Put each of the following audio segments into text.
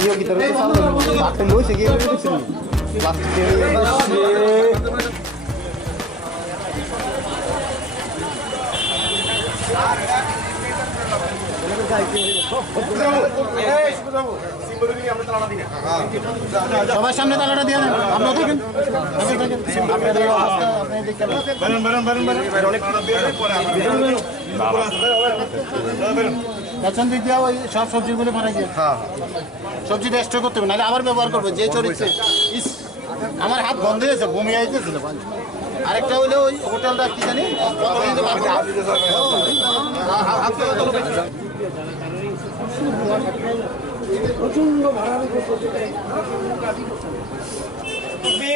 Io kita itu salah, pakai lu sih gitu di sini. Plastik. সবার সামনে তালাটা দিয়ে দেন আপনারা থাকেন পেছন দিক দিয়ে ওই সব সবজিগুলো মারা গিয়ে সবজিটা স্টোর করতে হবে নাহলে আবার ব্যবহার করবে যে চরিত্রে আমার হাত বন্ধ হয়েছে বমি আইতেছিল আরেকটা হইলে ওই হোটেলটা কি জানি প্রচন্ড ভাড়া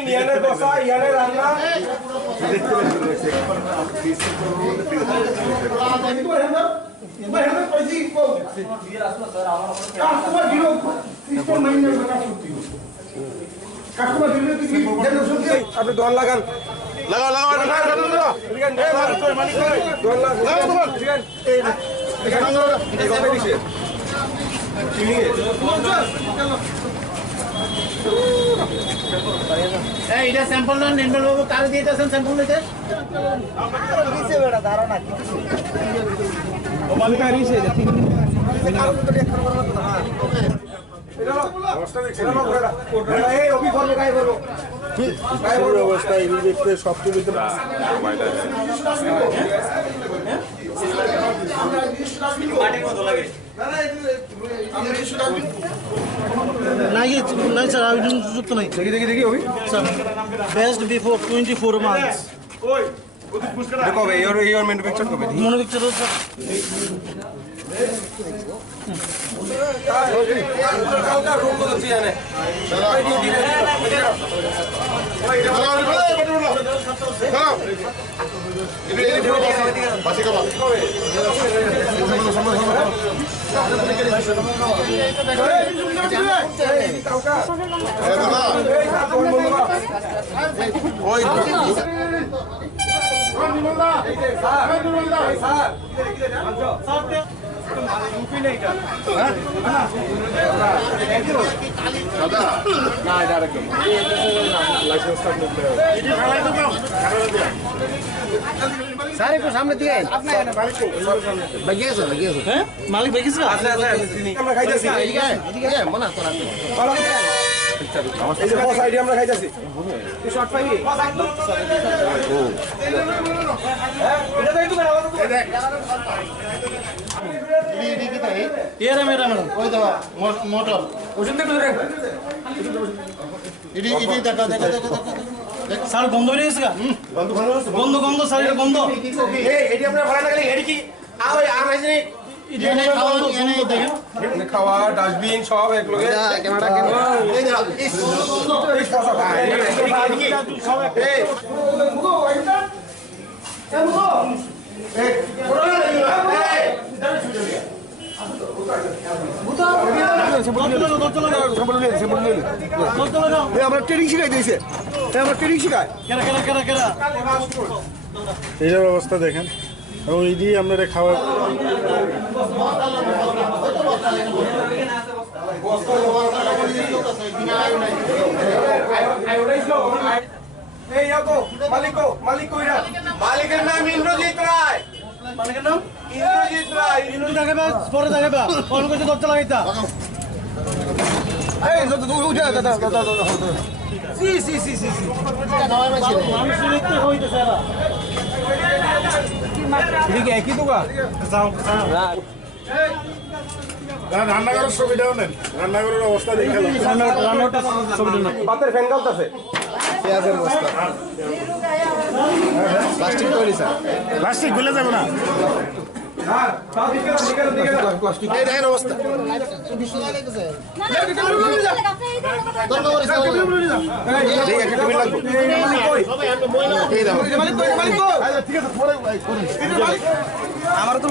ইয়ানের দশা ইয়ানের রান্না আপনি দোয়ান লাগান লাগাও লাগাও এটা স্যাম্পল না নির্মল বাবু কারে দিয়েছেন স্যাম্পল নিতে দিছে বেটা ধারণা কিছু ও বালিকা রিসে এটা অবস্থা দেখছেন এই অভিকর্মে গায় করব গায় বড় অবস্থা এই ব্যক্তি সবচেয়ে ভিতরে মাটির মতো লাগে নাই স্যার আবেদন সুযোগ তো নাই দেখি অভি স্যার বেস্ট বিফোর 24 মান্থস কবে ইওর ম্যানুফ্যাকচার কবে ম্যানুফ্যাকচার স্যার सारे को सामने दिए लगे हैं मालिक बेगिस का আমরা খাইতেছি এদিকে মনা তোরা এই যে বস আইডি আমরা খাইতেছি তুই শর্ট পাইবি ও এটা দেখ তুমি আওয়াজ এই দেখ এডি কি তাই তেরা মেরা ম্যাডাম ওই দাও মোটর ওজন দেখ ধরে এডি দেখা স্যার গন্ধ বেরিয়ে গেছে গন্ধ স্যার এটা গন্ধ এডি আমরা ভাড়া লাগলে এডি কি ওই আর হাইজেনিক খাওয়া ডাস্টবিন সব এক লগে ক্যামেরা এই দাও এই সব সব এই আমরা ট্রেনিং শিখাই দিয়েছে আমরা ট্রেনিং শিখাই এইটার অবস্থা দেখেন এবং এই দিয়ে আপনারা খাওয়া মালিকের নাম ইন্দ্রজিৎ রায় মালিকের নাম ইন্দ্রজিৎ রায় ইন্দ্রজিৎ আগে বা পরে দেখাবা ফোন করতে দরজা লাগাইতা এই উঠে দাদা সি মানুষ লিখতে হইতেছে এরা ঠিক আছে কি তোগা রান্না করার সুবিধাও নেন রান্না করার অবস্থা দেখে রান্নাটা ছবিটা না বাতের ফ্যান গালতাছে পেঁয়াজের বস্তা প্লাস্টিক তৈরি স্যার প্লাস্টিক গলে যাবে না এই দেখেন অবস্থা আমার তো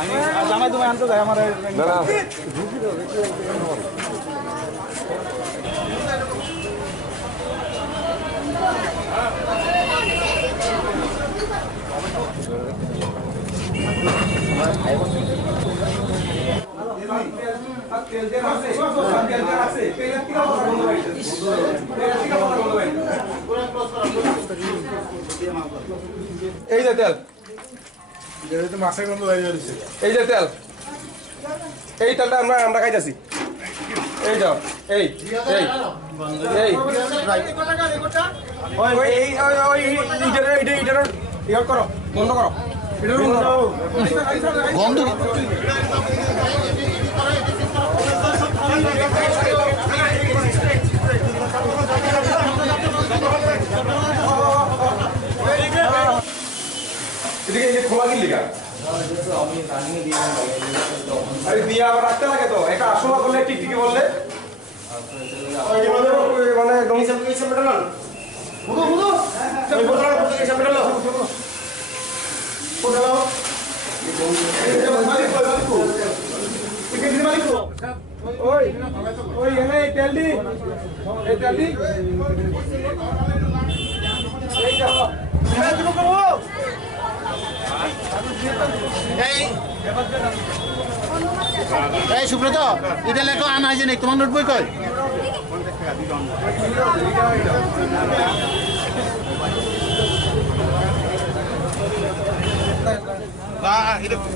আমি জামাই তুমি আনতে যাই আমার এই যে তেল, মাছের গন্ধ দাঁড়িয়ে রয়েছে। এই যে তেল, এই তেলটা আমরা খাইতেছি। এই যাও, এই এই এই ইয়ে করো, বন্ধ করো, গন্ধ এদিকে এই যে খোলা কি লিখা আরে দিয়ে আবার রাখতে লাগে তো, এটা আসলে বললে টিকটিকি বললে মানে একদম ওই ওই এনে তেল দি, এই তেল দি, এই দেখো এই সুব্রত এটা লেখো আনহাইজেনিক, তোমার নোট বই কই?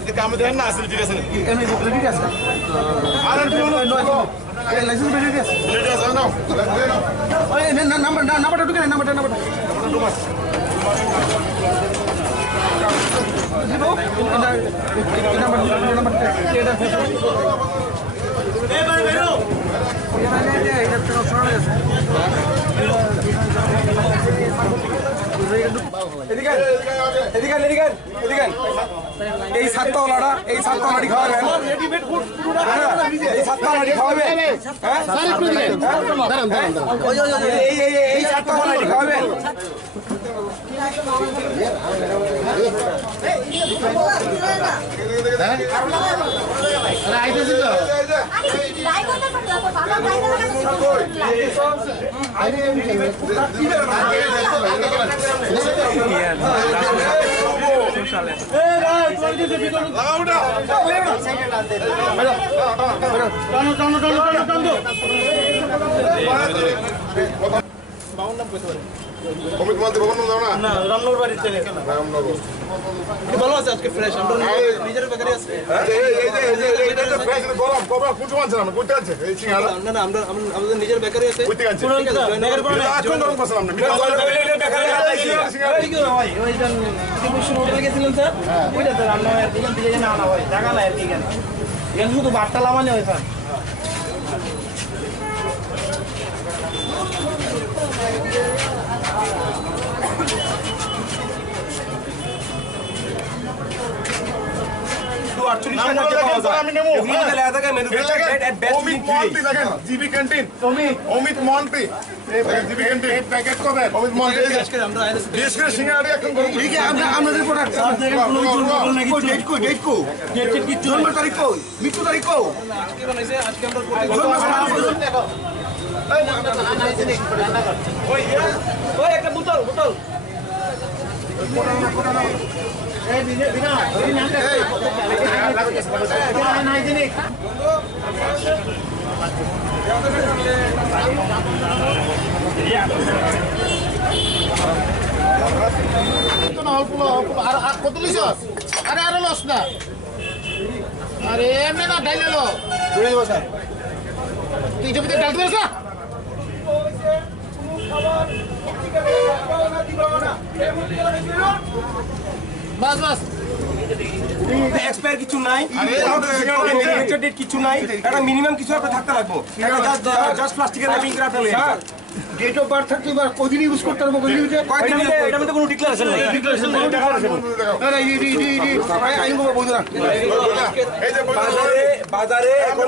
এটা আমাদের না আসলে ঠিক আছে ঠিক আছে আর লাইসেন্স বেরিয়ে গেছে নাম্বারটা ঢুকে নাম্বারটা এই সাতটা খাওয়াবেন, এই সাতটা খাওয়াবেন, এই সাতটা খাওয়াবেন। অমিত মালতে ভবন দাও না রামনগর বাড়িতে রামনগর ভালো আছে আজকে ফ্রেশ আমরা নিজের বেকারি আছে এটা ফ্রেশ গরম কবরা কুচু আছে না কইতে আছে এই সিঙ্গারা না না আমরা আমাদের নিজের বেকারি আছে কইতে আছে বেকারি করে আজকে গরম পাচ্ছ আমরা ভাই ওই জন টিপুসুর হোটেলে গেছিলেন স্যার ওইটা তো রান্না হয় এখান থেকে যেন আনা হয় জায়গা নাই এখানে এখানে শুধু বাট্টা লামানি হয় স্যার অমিত মন্টি জিবি ক্যান্টিন প্যাকেট কবে অমিত মন্টি বিশেষ করে সিঙ্গাড়া একদম গরম ঠিক আছে আমাদের প্রোডাক্ট ডেট কো জন্ম তারিখ কো মৃত্যু তারিখ কো আজকে বানাইছে আজকে আমরা ওই একটা বোতল আনহাইজেনিক কত লিস আরে আরো লস না আরে এমনি না ঢাইলে লো ঘুরে দেবো স্যার তুই জমিতে ডালতে পারিস না বাস বাস এক্সপায়ার কিছু নাই, ডেট কিছু নাই, একটা মিনিমাম কিছু একটা থাকতে লাগবো, জাস্ট প্লাস্টিকের র্যাপিং করে আপনি ডেট অফ বার্থ থাকতে এবার কদিন ইউজ করতে পারবো কদিন এটার মধ্যে কোনো ডিক্লারেশন নাই। আইন বাবা বলতো না এই যে বাজারে এখন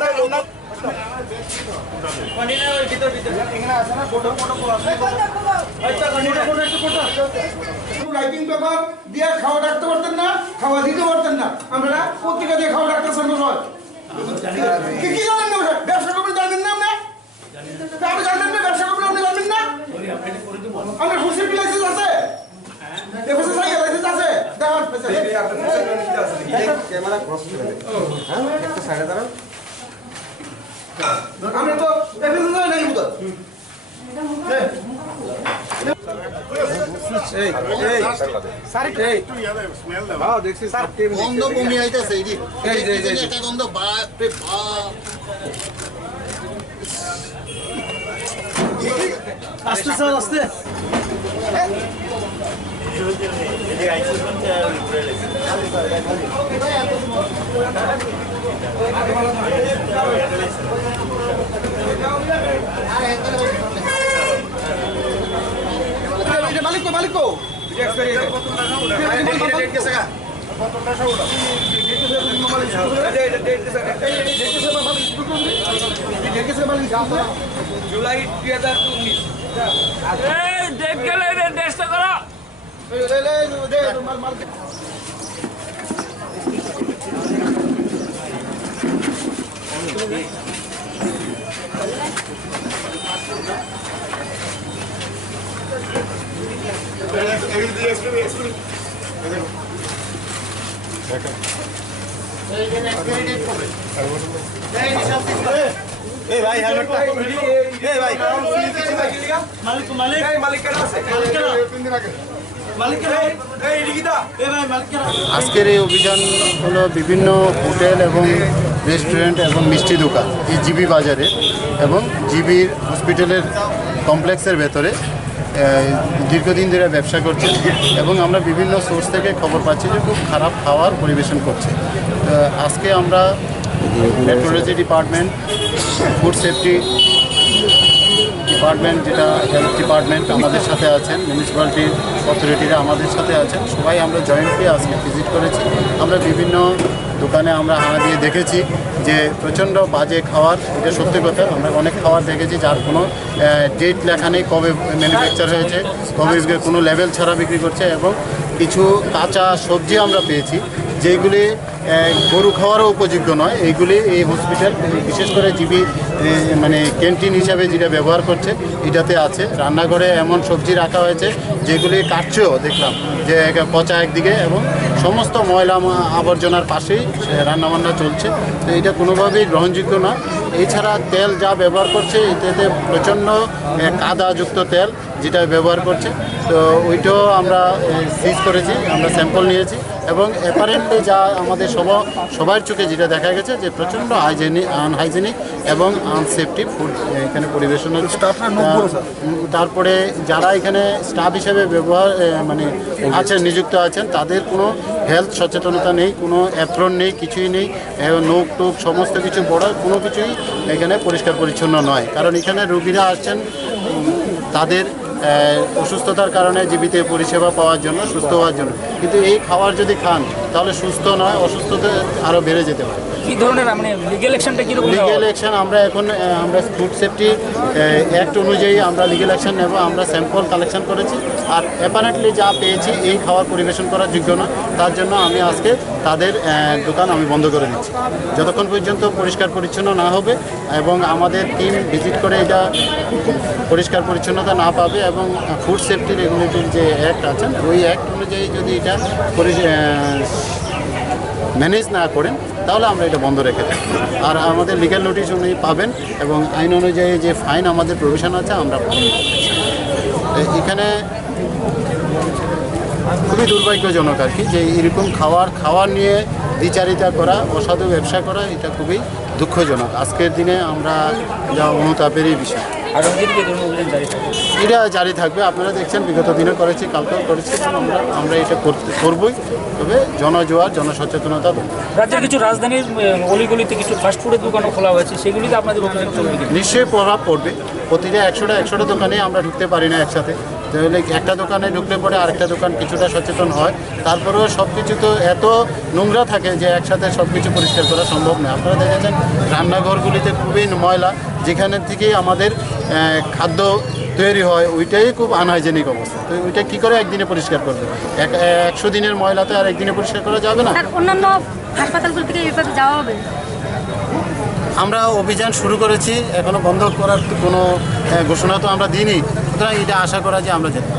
রাইটিং পেপার দিয়ে খাওয়া রাখতে পারতেন না, খাওয়া দিতে পারতেন না, আমরা পত্রিকা দিয়ে খাওয়া রাখতে সম্ভব কি জানেন না ব্যবসা করবেন জানেন না আপনি জানেন না ব্যবসা করবেন আপনি জানেন না আমার হুসির লাইসেন্স আছে এফএসএস লাইসেন্স আছে দেখুন ক্যামেরা ক্রস করে দেন, হ্যাঁ একটা সাইডে দাঁড়ান, আমরা তো এফএসএস নাই বুঝা গন্ধ বমি আইতেছে একটা গন্ধ বাপরে বাপ। আস্তে স্যার আস্তে মালিক কো মালিক কো জুলাই 2019 ডেট গেলে ডেটটা করো এই ভাই হেলমেটটা এই ভাই মালিক মালিক মালিক কেন আছে মালিক এই রিগিতা ভাই মালিক আজকের এই অভিযান হলো বিভিন্ন হোটেল এবং রেস্টুরেন্ট এবং মিষ্টি দোকান এই জিবি বাজারে এবং জিবির হসপিটালের কমপ্লেক্সের ভেতরে দীর্ঘদিন ধরে ব্যবসা করছে এবং আমরা বিভিন্ন সোর্স থেকে খবর পাচ্ছি যে খুব খারাপ খাবার পরিবেশন করছে। আজকে আমরা metrology department, food safety department, যেটা হেলথ ডিপার্টমেন্ট আমাদের সাথে আছেন, মিউনিসিপ্যালিটির অথরিটিরা আমাদের সাথে আছেন, সবাই আমরা জয়েন্টলি আজকে ভিজিট করেছি। আমরা বিভিন্ন দোকানে আমরা হানা দিয়ে দেখেছি যে প্রচণ্ড বাজে খাবার, এটা সত্যি কথা। আমরা অনেক খাবার দেখেছি যার কোনো ডেট লেখা নেই, কবে ম্যানুফ্যাকচার হয়েছে, কবে কোনো লেভেল ছাড়া বিক্রি করছে। এবং কিছু কাঁচা সবজি আমরা পেয়েছি যেগুলি গরু খাওয়ারও উপযোগ্য নয়। এইগুলি এই হসপিটাল বিশেষ করে জিবি মানে ক্যান্টিন হিসাবে যেটা ব্যবহার করছে এটাতে আছে। রান্নাঘরে এমন সবজি রাখা হয়েছে যেগুলি কাটছেও দেখলাম যে পচা একদিকে, এবং সমস্ত ময়লা আবর্জনার পাশেই রান্নাবান্না চলছে। তো এটা কোনোভাবেই গ্রহণযোগ্য না। এছাড়া তেল যা ব্যবহার করছে এটাতে প্রচণ্ড কাদাযুক্ত তেল যেটা ব্যবহার করছে, তো ওইটাও আমরা সিজ করেছি, আমরা স্যাম্পল নিয়েছি। এবং অ্যাপারেন্টলি যা আমাদের সবার চোখে যেটা দেখা গেছে যে প্রচণ্ড আনহাইজেনিক এবং আনসেফটি ফুড এখানে পরিবেশন হচ্ছে। তারপরে যারা এখানে স্টাফ হিসেবে মানে আছেন, নিযুক্ত আছেন, তাদের কোনো হেলথ সচেতনতা নেই, কোনো অ্যাপ্রন নেই, কিছুই নেই। নোক টোক সমস্ত কিছু বড় কোনো কিছুই এখানে পরিষ্কার পরিচ্ছন্ন নয়। কারণ এখানে রোগীরা আসছেন তাদের অসুস্থতার কারণে জীবিত পরিষেবা পাওয়ার জন্য, সুস্থ হওয়ার জন্য, কিন্তু এই খাবার যদি খান তাহলে সুস্থ নয়, অসুস্থতা আরও বেড়ে যেতে পারে। কি ধরনের মানে লিগ্যাল অ্যাকশনটা কি রকম? লিগ্যাল অ্যাকশন আমরা এখন আমরা ফুড সেফটি অ্যাক্ট অনুযায়ী আমরা লিগ্যাল অ্যাকশন নেব। আমরা স্যাম্পল কালেকশন করেছি, আর অ্যাপারেন্টলি যা পেয়েছি এই খাবার পরিবেশন করার যোগ্য না, তার জন্য আমি আজকে তাদের দোকান আমি বন্ধ করে দিচ্ছি যতক্ষণ পর্যন্ত পরিষ্কার পরিচ্ছন্ন না হবে এবং আমাদের টিম ভিজিট করে এটা পরিষ্কার পরিচ্ছন্নতা না পাবে। এবং ফুড সেফটি রেগুলেটরি যে অ্যাক্ট আছেন ওই অ্যাক্ট অনুযায়ী যদি এটা ম্যানেজ না করেন তাহলে আমরা এটা বন্ধ রেখে দেব। আর আমাদের লিগ্যাল নোটিশ অনুযায়ী পাবেন এবং আইন অনুযায়ী যে ফাইন আমাদের প্রভিশন আছে আমরা পাবেন। এখানে খুবই দুর্ভাগ্যজনক আর কি যে এরকম খাওয়ার নিয়ে দ্বিচারিতা করা, অসাধু ব্যবসা করা, এটা খুবই দুঃখজনক। আজকের দিনে আমরা যা অনুতাপেরই বিষয়। এটা জারি থাকবে। আপনারা দেখছেন বিগত দিনে করেছি, কালকেও করেছি, আমরা এটা করবই। তবে জনজোয়ার, জনসচেতনতা। রাজ্যের কিছু রাজধানীর অলিগলিতে কিছু ফাস্টফুডের দোকানও খোলা হয়েছে, সেগুলিতে আপনাদের অভিযান চলবে? নিশ্চয়ই প্রভাব পড়বে। প্রতিটা 100টা দোকানে আমরা ঢুকতে পারি না একসাথে। তাহলে একটা দোকানে ঢুকলে পরে আরেকটা দোকান কিছুটা সচেতন হয়, তারপরেও সব কিছু তো এত নোংরা থাকে যে একসাথে সব কিছু পরিষ্কার করা সম্ভব নয়। আপনারা দেখেছেন রান্নাঘরগুলিতে খুবই ময়লা, যেখানে থেকেই আমাদের খাদ্য তৈরি হয় ওইটাই খুব আনহাইজেনিক অবস্থা। তো ওইটা কী করে একদিনে পরিষ্কার করবে? 100 দিনের ময়লা তো আর একদিনে পরিষ্কার করা যাবে না। অন্যান্য হাসপাতালগুলো থেকে এইভাবে যাওয়া হবে? আমরা অভিযান শুরু করেছি, এখনো বন্ধ করার কোনো ঘোষণা তো আমরা দিইনি, সুতরাং এটা আশা করা যে আমরা যেতে